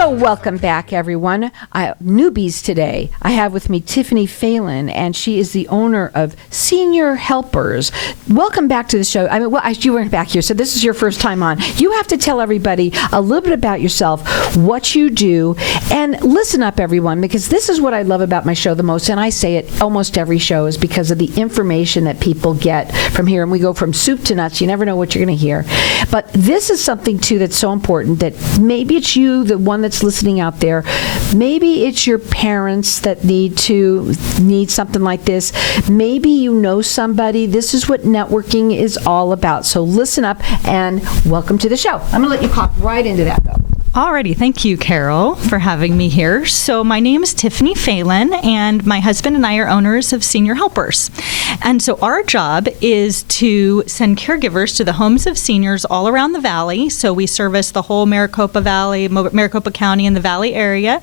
So welcome back, everyone. Newbies today. I have with me Tiffany Phelan, and she is the owner of Senior Helpers. Welcome back to the show. You weren't back here, so this is your first time on. You have to tell everybody a little bit about yourself, what you do, and listen up, everyone, because this is what I love about my show the most, and I say it almost every show, is because of the information that people get from here, and we go from soup to nuts. You never know what you're going to hear. But this is something, too, that's so important that maybe it's you, the one that's listening out there. Maybe it's your parents that need something like this. Maybe you know somebody. This is what networking is all about. So listen up and welcome to the show. I'm going to let you hop right into that, though. Alrighty, thank you, Carol, for having me here. So my name is Tiffany Phelan, and my husband and I are owners of Senior Helpers. And so our job is to send caregivers to the homes of seniors all around the valley. So we service the whole Maricopa Valley, Maricopa County, and the Valley area.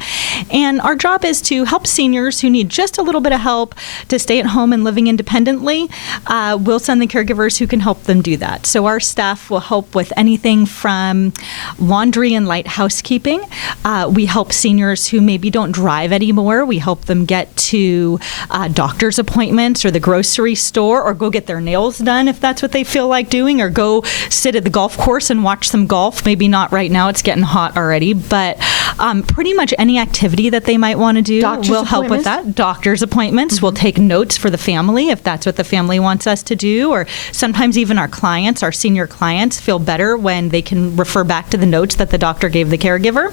And our job is to help seniors who need just a little bit of help to stay at home and living independently. We'll send the caregivers who can help them do that. So our staff will help with anything from laundry and light housekeeping. We help seniors who maybe don't drive anymore. We help them get to doctor's appointments or the grocery store, or go get their nails done if that's what they feel like doing, or go sit at the golf course and watch some golf. Maybe not right now, it's getting hot already, but pretty much any activity that they might want to do, we'll help with that. Doctor's appointments, mm-hmm. We'll take notes for the family if that's what the family wants us to do, or sometimes even our clients, our senior clients, feel better when they can refer back to the notes that the doctor gave the caregiver.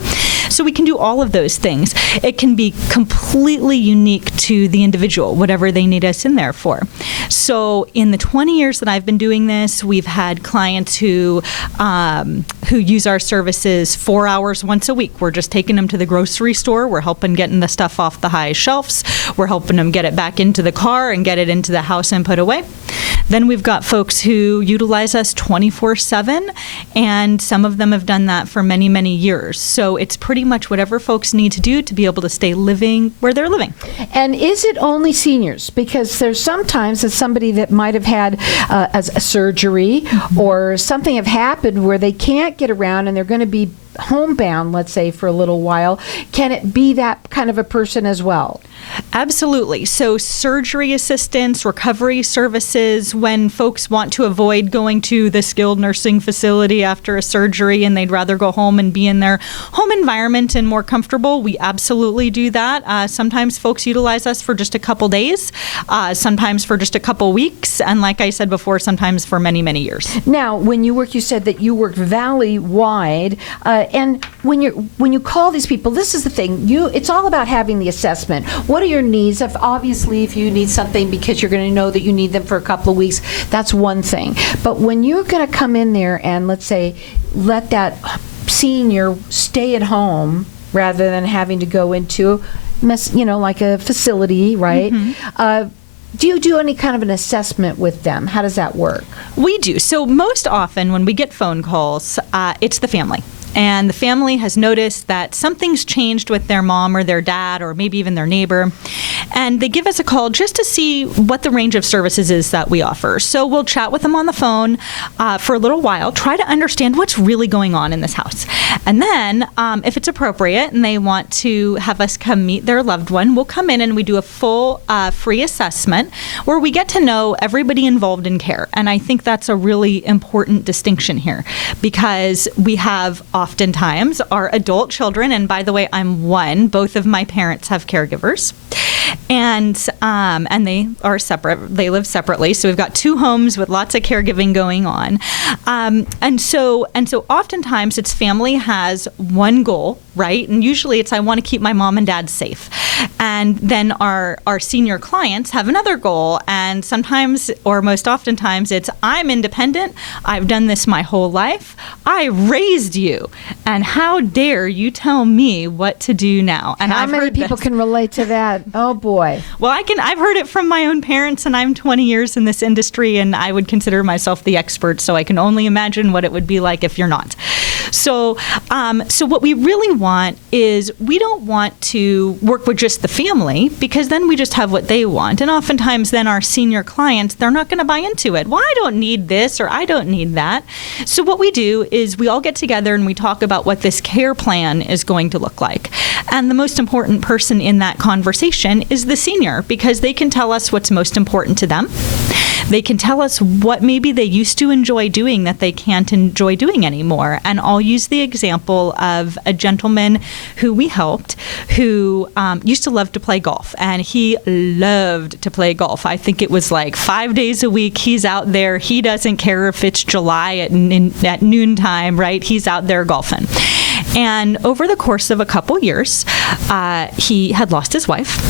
So we can do all of those things. It can be completely unique to the individual, whatever they need us in there for. So in the 20 years that I've been doing this, we've had clients who use our services 4 hours once a week. We're just taking them to the grocery store. We're helping getting the stuff off the high shelves. We're helping them get it back into the car and get it into the house and put away. Then we've got folks who utilize us 24/7, and some of them have done that for many, many years. So it's pretty much whatever folks need to do to be able to stay living where they're living. And is it only seniors? Because there's sometimes as somebody that might have had a surgery, mm-hmm. or something have happened where they can't get around and they're going to be homebound, let's say, for a little while. Can it be that kind of a person as well? Absolutely. So surgery assistance, recovery services, when folks want to avoid going to the skilled nursing facility after a surgery and they'd rather go home and be in their home environment and more comfortable, we absolutely do that. Sometimes folks utilize us for just a couple days, sometimes for just a couple weeks, and like I said before, sometimes for many, many years. Now, when you work, you said that you work valley-wide, and when you call these people, this is the thing, it's all about having the assessment. What are your needs? If you need something because you're going to know that you need them for a couple of weeks, that's one thing. But when you're going to come in there and, let's say, let that senior stay at home rather than having to go into, like a facility, right? Mm-hmm. Do you do any kind of an assessment with them? How does that work? We do. So most often when we get phone calls, it's the family. And the family has noticed that something's changed with their mom or their dad or maybe even their neighbor. And they give us a call just to see what the range of services is that we offer. So we'll chat with them on the phone for a little while, try to understand what's really going on in this house. And then if it's appropriate and they want to have us come meet their loved one, we'll come in and we do a full free assessment where we get to know everybody involved in care. And I think that's a really important distinction here, because we have oftentimes our adult children, and by the way, I'm one. Both of my parents have caregivers, and they are separate. They live separately, so we've got two homes with lots of caregiving going on, and so oftentimes it's family has one goal, right? And usually it's I want to keep my mom and dad safe, and then our senior clients have another goal, and sometimes or most oftentimes it's I'm independent. I've done this my whole life. I raised you. And how dare you tell me what to do now? And how many people can relate to that? Oh boy. Well, I've heard it from my own parents, and I'm 20 years in this industry, and I would consider myself the expert. So I can only imagine what it would be like if you're not. So what we really want is we don't want to work with just the family, because then we just have what they want. And oftentimes then our senior clients, they're not going to buy into it. Well, I don't need this or I don't need that. So what we do is we all get together and we we talk about what this care plan is going to look like. And the most important person in that conversation is the senior, because they can tell us what's most important to them. They can tell us what maybe they used to enjoy doing that they can't enjoy doing anymore. And I'll use the example of a gentleman who we helped who used to love to play golf. And he loved to play golf. I think it was like 5 days a week. He's out there. He doesn't care if it's July at noontime, right? He's out there golfing. And over the course of a couple years, he had lost his wife.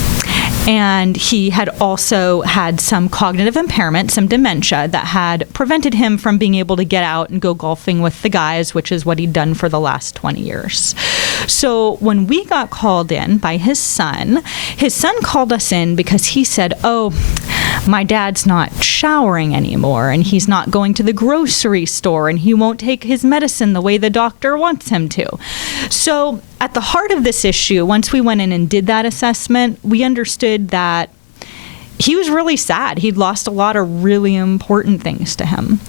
And he had also had some cognitive impairment, some dementia that had prevented him from being able to get out and go golfing with the guys, which is what he'd done for the last 20 years. So when we got called in by his son called us in because he said, "Oh, my dad's not showering anymore, and he's not going to the grocery store, and he won't take his medicine the way the doctor wants him to." So at the heart of this issue, once we went in and did that assessment, we understood that he was really sad. He'd lost a lot of really important things to him.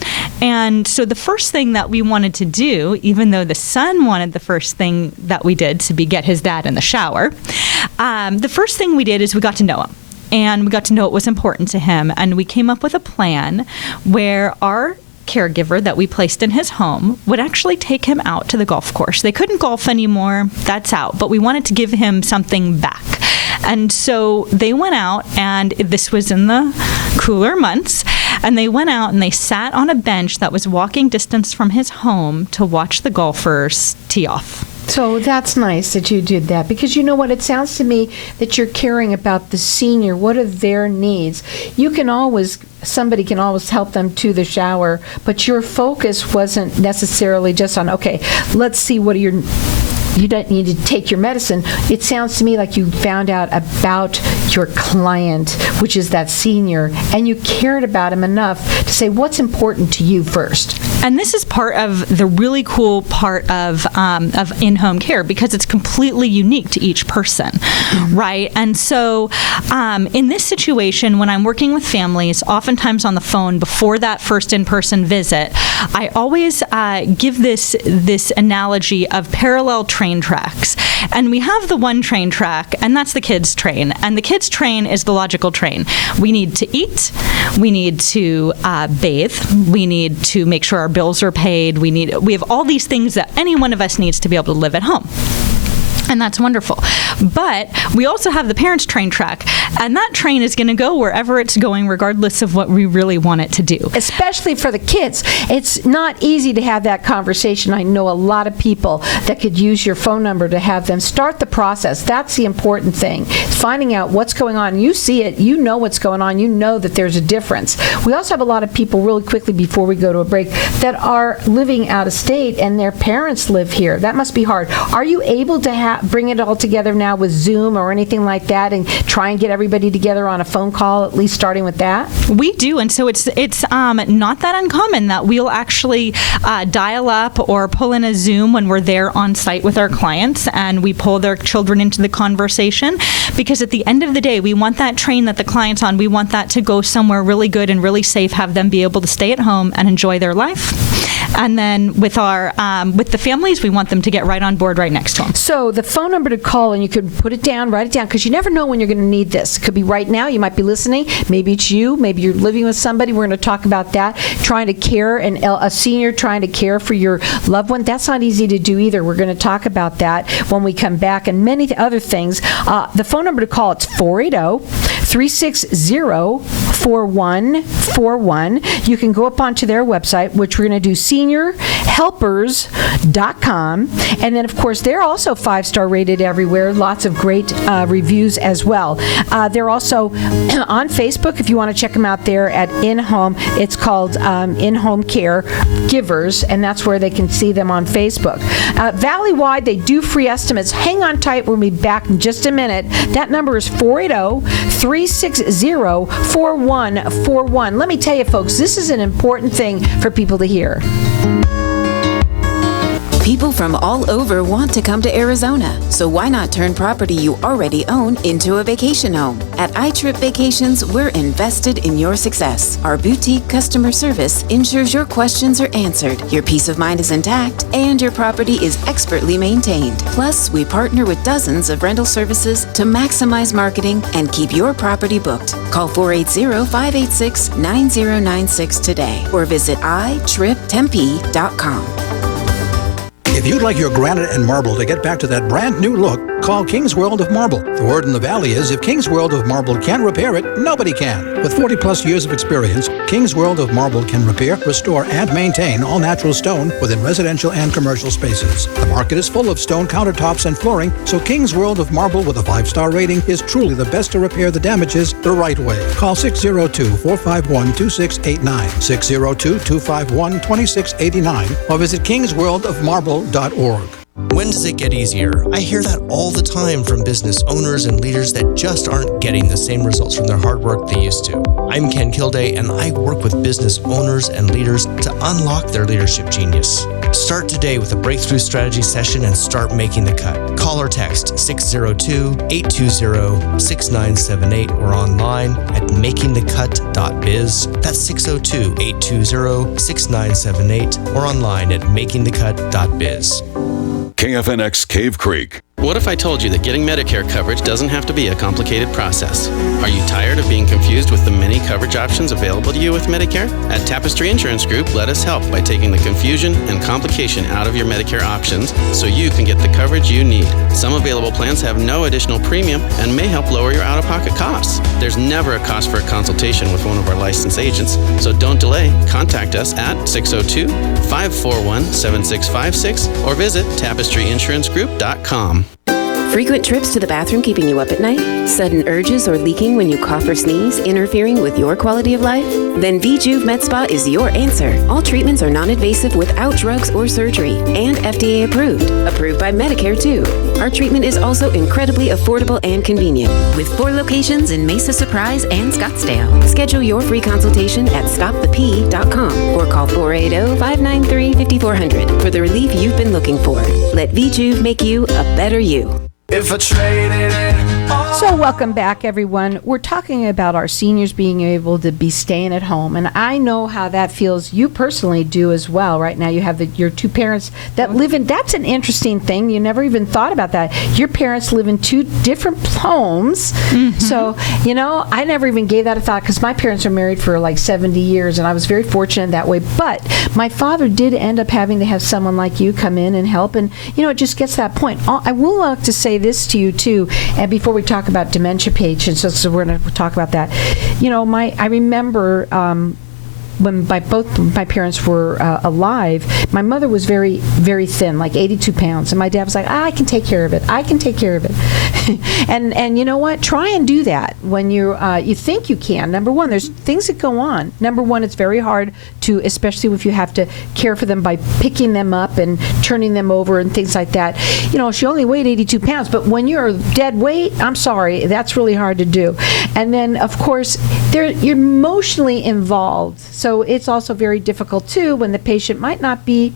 And so the first thing that we wanted to do, even though the son wanted the first thing that we did to be get his dad in the shower, the first thing we did is we got to know him. And we got to know what was important to him. And we came up with a plan where our caregiver that we placed in his home would actually take him out to the golf course. They couldn't golf anymore. That's out. But we wanted to give him something back. And so they went out, and this was in the cooler months, and they went out and they sat on a bench that was walking distance from his home to watch the golfers tee off. So that's nice that you did that, because you know what? It sounds to me that you're caring about the senior. What are their needs? Somebody can always help them to the shower, but your focus wasn't necessarily just on, okay, let's see you don't need to take your medicine. It sounds to me like you found out about your client, which is that senior, and you cared about him enough to say what's important to you first. And this is part of the really cool part of in-home care, because it's completely unique to each person, right? And so in this situation, when I'm working with families, oftentimes on the phone before that first in-person visit, I always give this analogy of parallel train tracks. And we have the one train track, and that's the kids' train. And the kids' train is the logical train. We need to eat. We need to bathe. We need to make sure our bills are paid. We have all these things that any one of us needs to be able to live at home. And that's wonderful. But we also have the parents' train track, and that train is going to go wherever it's going, regardless of what we really want it to do. Especially for the kids. It's not easy to have that conversation. I know a lot of people that could use your phone number to have them start the process. That's the important thing. Finding out what's going on. You see it. You know what's going on. You know that there's a difference. We also have a lot of people, really quickly before we go to a break, that are living out of state and their parents live here. That must be hard. Are you able to bring it all together now with Zoom or anything like that and try and get everybody together on a phone call, at least starting with that? We do, and so it's not that uncommon that we'll actually dial up or pull in a Zoom when we're there on site with our clients, and we pull their children into the conversation, because at the end of the day, we want that train that the client's on, we want that to go somewhere really good and really safe, have them be able to stay at home and enjoy their life. And then with the families, we want them to get right on board right next to them. So the phone number to call, and you could put it down, write it down, because you never know when you're going to need this. It could be right now. You might be listening. Maybe it's you. Maybe you're living with somebody. We're going to talk about that. Trying to care, and a senior trying to care for your loved one. That's not easy to do either. We're going to talk about that when we come back, and many other things. The phone number to call, it's 480-360-4141. You can go up onto their website, which we're going to do seniorhelpers.com. And then, of course, they're also 5-star rated everywhere. Lots of great reviews as well. They're also on Facebook, if you want to check them out there at In-Home. It's called In-Home Care Givers, and that's where they can see them on Facebook. Valley-wide, they do free estimates. Hang on tight. We'll be back in just a minute. That number is 480-360-4141. Let me tell you, folks, this is an important thing for people to hear. People from all over want to come to Arizona, so why not turn property you already own into a vacation home? At iTrip Vacations, we're invested in your success. Our boutique customer service ensures your questions are answered, your peace of mind is intact, and your property is expertly maintained. Plus, we partner with dozens of rental services to maximize marketing and keep your property booked. Call 480-586-9096 today or visit itriptempe.com. If you'd like your granite and marble to get back to that brand new look, call King's World of Marble. The word in the valley is if King's World of Marble can't repair it, nobody can. With 40 plus years of experience, King's World of Marble can repair, restore, and maintain all natural stone within residential and commercial spaces. The market is full of stone countertops and flooring, so King's World of Marble with a 5-star rating is truly the best to repair the damages the right way. Call 602-451-2689, 602-251-2689, or visit kingsworldofmarble.org. When does it get easier? I hear that all the time from business owners and leaders that just aren't getting the same results from their hard work they used to. I'm Ken Kilday, and I work with business owners and leaders to unlock their leadership genius. Start today with a breakthrough strategy session and start making the cut. Call or text 602-820-6978 or online at makingthecut.biz. That's 602-820-6978 or online at makingthecut.biz. KFNX Cave Creek. What if I told you that getting Medicare coverage doesn't have to be a complicated process? Are you tired of being confused with the many coverage options available to you with Medicare? At Tapestry Insurance Group, let us help by taking the confusion and complication out of your Medicare options so you can get the coverage you need. Some available plans have no additional premium and may help lower your out-of-pocket costs. There's never a cost for a consultation with one of our licensed agents, so don't delay. Contact us at 602-541-7656 or visit tapestryinsurancegroup.com. Frequent trips to the bathroom keeping you up at night? Sudden urges or leaking when you cough or sneeze interfering with your quality of life? Then VJuve Med Spa is your answer. All treatments are non-invasive without drugs or surgery and FDA approved. Approved by Medicare too. Our treatment is also incredibly affordable and convenient. With 4 locations in Mesa, Surprise, and Scottsdale. Schedule your free consultation at stopthep.com or call 480-593-5400 for the relief you've been looking for. Let VJuve make you a better you. If I traded it all. So welcome back, everyone. We're talking about our seniors being able to be staying at home, and I know how that feels. You personally do as well. Right now you have your 2 parents that live in, that's an interesting thing. You never even thought about that. Your parents live in 2 different homes. Mm-hmm. So, I never even gave that a thought because my parents are married for like 70 years, and I was very fortunate that way. But my father did end up having to have someone like you come in and help, and, it just gets to that point. I will like to say this to you, too, and before we talk about dementia patients, so we're going to talk about that. I remember when both my parents were alive, my mother was very, very thin, like 82 pounds. And my dad was like, I can take care of it. I can take care of it. and you know what? Try and do that when you think you can. Number one, there's things that go on. Number one, it's very hard to, especially if you have to care for them by picking them up and turning them over and things like that. She only weighed 82 pounds, but when you're dead weight, I'm sorry, that's really hard to do. And then, of course, you're emotionally involved. So it's also very difficult, too, when the patient might not be,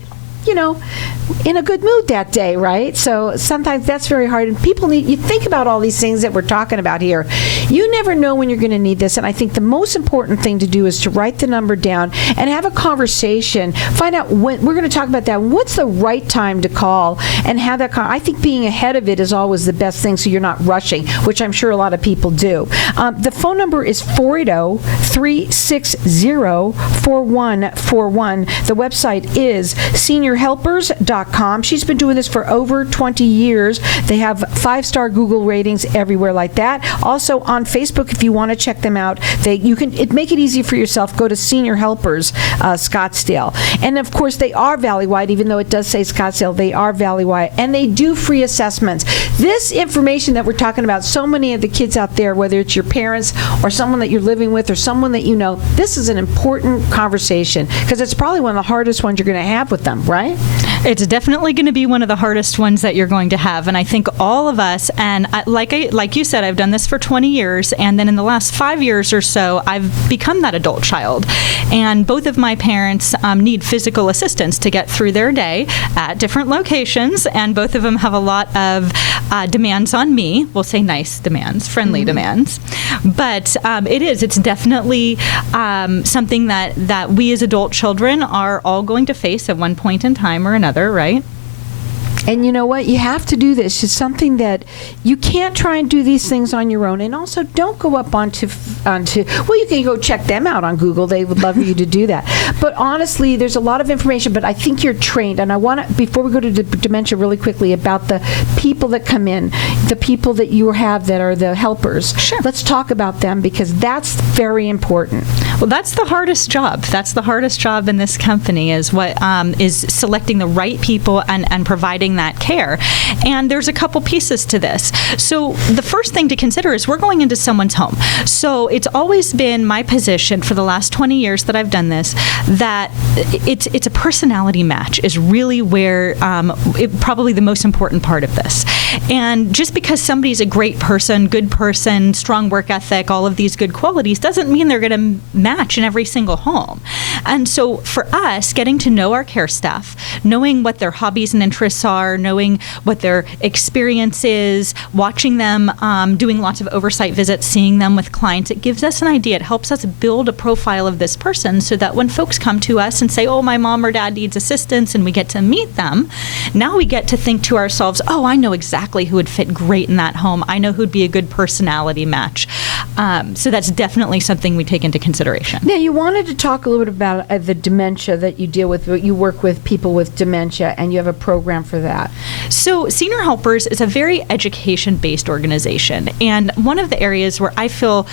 in a good mood that day, right? So sometimes that's very hard. And people you think about all these things that we're talking about here. You never know when you're going to need this. And I think the most important thing to do is to write the number down and have a conversation. Find out when, we're going to talk about that. What's the right time to call and have that I think being ahead of it is always the best thing so you're not rushing, which I'm sure a lot of people do. The phone number is 480-360-4141. The website is seniorhelpers.com. She's been doing this for over 20 years. They have 5-star Google ratings everywhere like that. Also on Facebook, if you want to check them out, you can make it easy for yourself. Go to Senior Helpers Scottsdale. And of course, they are valley-wide, even though it does say Scottsdale, they are valley-wide. And they do free assessments. This information that we're talking about, so many of the kids out there, whether it's your parents or someone that you're living with or someone that you know, this is an important conversation because it's probably one of the hardest ones you're going to have with them, right? It's definitely going to be one of the hardest ones that you're going to have. And I think all of us, and like you said, I've done this for 20 years. And then in the last 5 years or so, I've become that adult child. And both of my parents need physical assistance to get through their day at different locations. And both of them have a lot of demands on me. We'll say nice demands, friendly demands. But it's definitely something that we as adult children are all going to face at one point in time or another, right? And you know what? You have to do this. It's something that you can't try and do these things on your own. And also, don't go up onto. Well, you can go check them out on Google. They would love for you to do that. But honestly, there's a lot of information. But I think you're trained. And I want to, before we go to dementia, really quickly about the people that come in, the people that you have that are the helpers. Sure. Let's talk about them because that's very important. Well, that's the hardest job. That's the hardest job in this company is selecting the right people and providing that care. And there's a couple pieces to this. So the first thing to consider is we're going into someone's home. So it's always been my position for the last 20 years that I've done this that it's a personality match is really where probably the most important part of this. And just because somebody's a great person, good person, strong work ethic, all of these good qualities doesn't mean they're going to match in every single home. And so for us, getting to know our care staff, knowing what their hobbies and interests are, knowing what their experience is, watching them, doing lots of oversight visits, seeing them with clients, it gives us an idea. It helps us build a profile of this person so that when folks come to us and say, oh, my mom or dad needs assistance, and we get to meet them, now we get to think to ourselves, oh, I know exactly who would fit great in that home. I know who'd be a good personality match. So that's definitely something we take into consideration. Now, you wanted to talk a little bit about the dementia that you deal with. You work with people with dementia, and you have a program for that. So Senior Helpers is a very education-based organization. And one of the areas where I feel,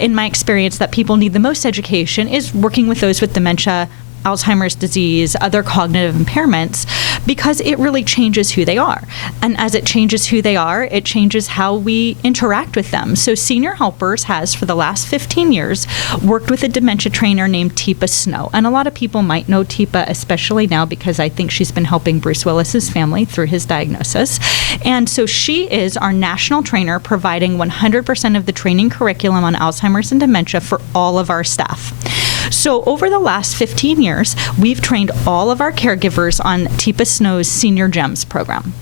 in my experience, that people need the most education is working with those with dementia, Alzheimer's disease, other cognitive impairments, because it really changes who they are. And as it changes who they are, it changes how we interact with them. So Senior Helpers has, for the last 15 years, worked with a dementia trainer named Tipa Snow. And a lot of people might know Tipa, especially now, because I think she's been helping Bruce Willis's family through his diagnosis. And so she is our national trainer, providing 100% of the training curriculum on Alzheimer's and dementia for all of our staff. So over the last 15 years, we've trained all of our caregivers on Tipa Snow's Senior Gems program.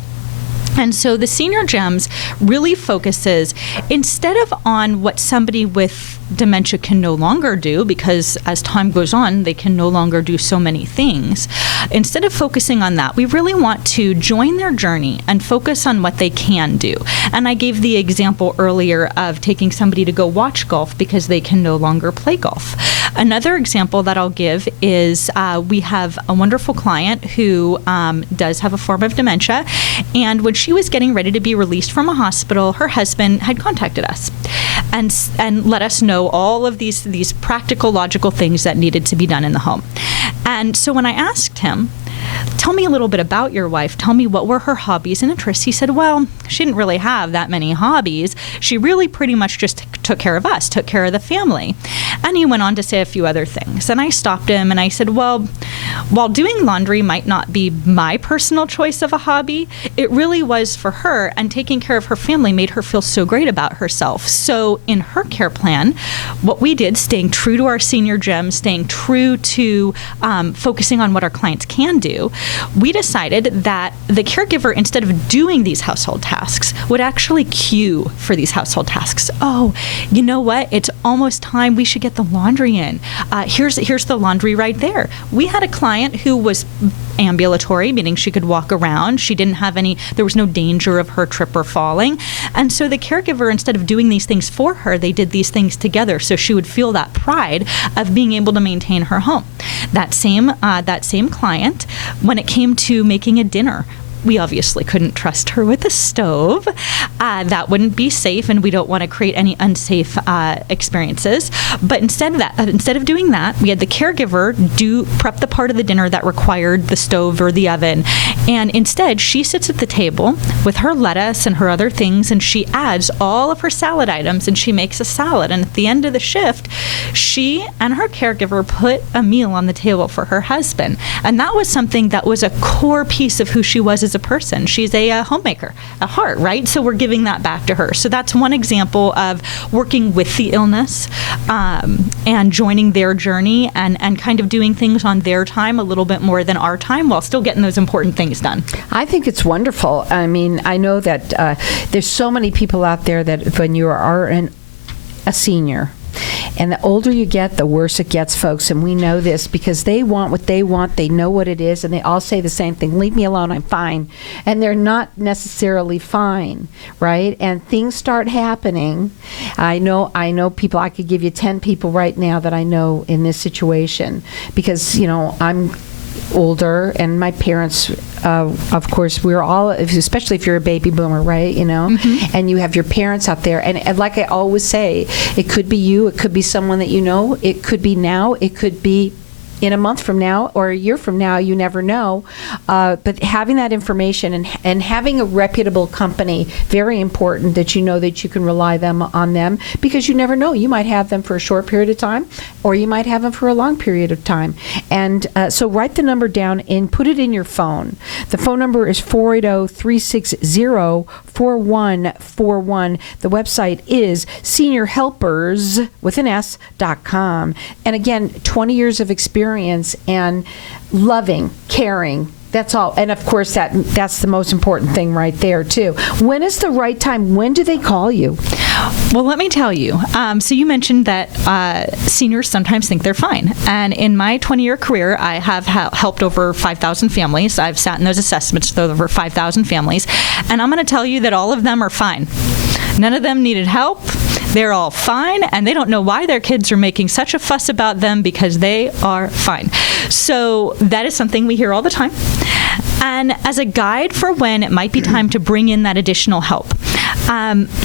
And so the Senior Gems really focuses, instead of on what somebody with dementia can no longer do, because as time goes on, they can no longer do so many things. Instead of focusing on that, we really want to join their journey and focus on what they can do. And I gave the example earlier of taking somebody to go watch golf because they can no longer play golf. Another example that I'll give is we have a wonderful client who does have a form of dementia, and when she was getting ready to be released from a hospital, her husband had contacted us and let us know all of these practical, logical things that needed to be done in the home. And so when I asked him, tell me a little bit about your wife. Tell me what were her hobbies and interests. He said, well, she didn't really have that many hobbies. She really pretty much just took care of us, took care of the family. And he went on to say a few other things. And I stopped him and I said, well, while doing laundry might not be my personal choice of a hobby, it really was for her, and taking care of her family made her feel so great about herself. So in her care plan, what we did, staying true to our Senior Gems, staying true to focusing on what our clients can do, we decided that the caregiver, instead of doing these household tasks, would actually cue for these household tasks. Oh, you know what? It's almost time. We should get the laundry in. Here's the laundry right there. We had a client who was ambulatory, meaning she could walk around. She didn't have there was no danger of her trip or falling. And so the caregiver, instead of doing these things for her, they did these things together so she would feel that pride of being able to maintain her home. That same client, when it came to making a dinner, We obviously couldn't trust her with a stove. That wouldn't be safe, and we don't want to create any unsafe experiences. But instead of doing that, we had the caregiver prep the part of the dinner that required the stove or the oven. And instead, she sits at the table with her lettuce and her other things, and she adds all of her salad items, and she makes a salad. And at the end of the shift, she and her caregiver put a meal on the table for her husband. And that was something that was a core piece of who she was as a person. She's a homemaker at heart, right? So we're giving that back to her. So that's one example of working with the illness and joining their journey and kind of doing things on their time a little bit more than our time while still getting those important things done. I think it's wonderful. I mean, I know that there's so many people out there that when you are a senior, and the older you get, the worse it gets, folks. And we know this because they want what they want. They know what it is. And they all say the same thing. Leave me alone. I'm fine. And they're not necessarily fine, right? And things start happening. I know people. I could give you 10 people right now that I know in this situation because, I'm older, and my parents, of course, we're all, especially if you're a baby boomer, right? And you have your parents out there, and like I always say, it could be you, it could be someone that it could be now, it could be in a month from now or a year from now, you never know. But having that information and having a reputable company, very important that that you can rely on them because you never know. You might have them for a short period of time or you might have them for a long period of time. And so write the number down and put it in your phone. The phone number is 480-360-4141. The website is seniorhelpers.com. And again, 20 years of experience and loving, caring. That's all. And of course, that's the most important thing right there, too. When is the right time? When do they call you? Well, let me tell you. So you mentioned that seniors sometimes think they're fine. And in my 20-year career, I have helped over 5,000 families. I've sat in those assessments with over 5,000 families. And I'm going to tell you that all of them are fine. None of them needed help. They're all fine, and they don't know why their kids are making such a fuss about them because they are fine. So that is something we hear all the time. And as a guide for when it might be time to bring in that additional help,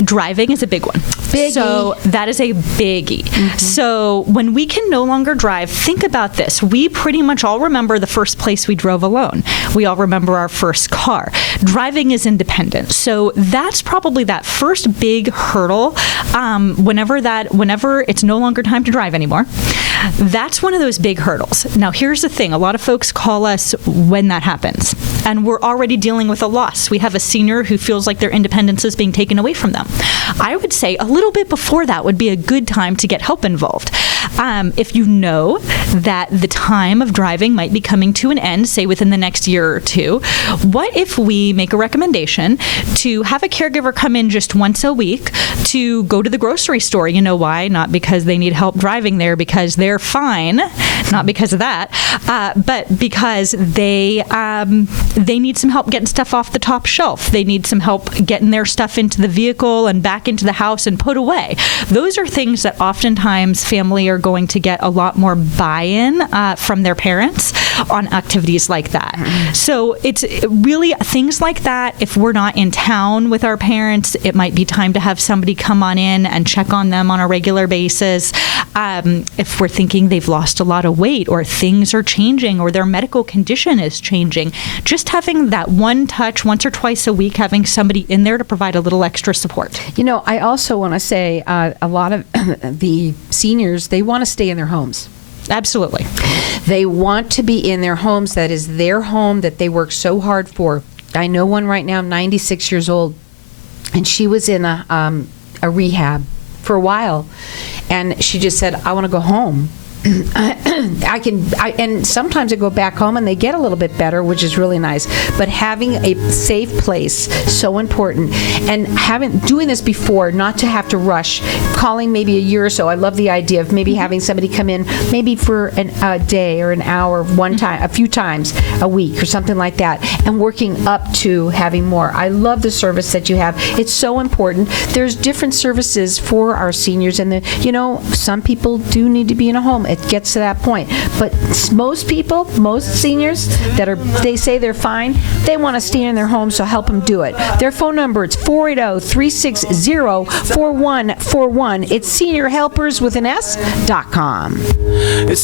driving is a big one. Biggie. So that is a biggie. Mm-hmm. So when we can no longer drive, think about this. We pretty much all remember the first place we drove alone. We all remember our first car. Driving is independent. So that's probably that first big hurdle. Whenever it's no longer time to drive anymore, that's one of those big hurdles. Now, here's the thing. A lot of folks call us when that happens, and we're already dealing with a loss. We have a senior who feels like their independence is being taken away from them. I would say a little bit before that would be a good time to get help involved. If you know that the time of driving might be coming to an end, say within the next year or two, what if we make a recommendation to have a caregiver come in just once a week to go to the grocery store? You know why? Not because they need help driving there, because they're fine, not because of that, but because they need some help getting stuff off the top shelf. They need some help getting their stuff into the vehicle and back into the house and put away. Those are things that oftentimes family are going to get a lot more buy-in from their parents on activities like that. Mm-hmm. So it's really things like that. If we're not in town with our parents, it might be time to have somebody come on in and check on them on a regular basis. If we're thinking they've lost a lot of weight or things are changing or their medical condition is changing, just having that one touch once or twice a week, having somebody in there to provide a little extra support. I also want to say a lot of the seniors, they want to stay in their homes. Absolutely. They want to be in their homes. That is their home that they work so hard for. I know one right now, 96 years old, and she was in a rehab for a while, and she just said, I want to go home. And sometimes I go back home and they get a little bit better, which is really nice. But having a safe place, so important. And doing this before, not to have to rush, calling maybe a year or so. I love the idea of maybe having somebody come in maybe for a day or an hour, one time, a few times a week or something like that, and working up to having more. I love the service that you have. It's so important. There's different services for our seniors, and some people do need to be in a home. It gets to that point. But most people, most seniors they say they're fine, they want to stay in their home, so help them do it. Their phone number, it's 480-360-4141. It's seniorhelpers.com. It's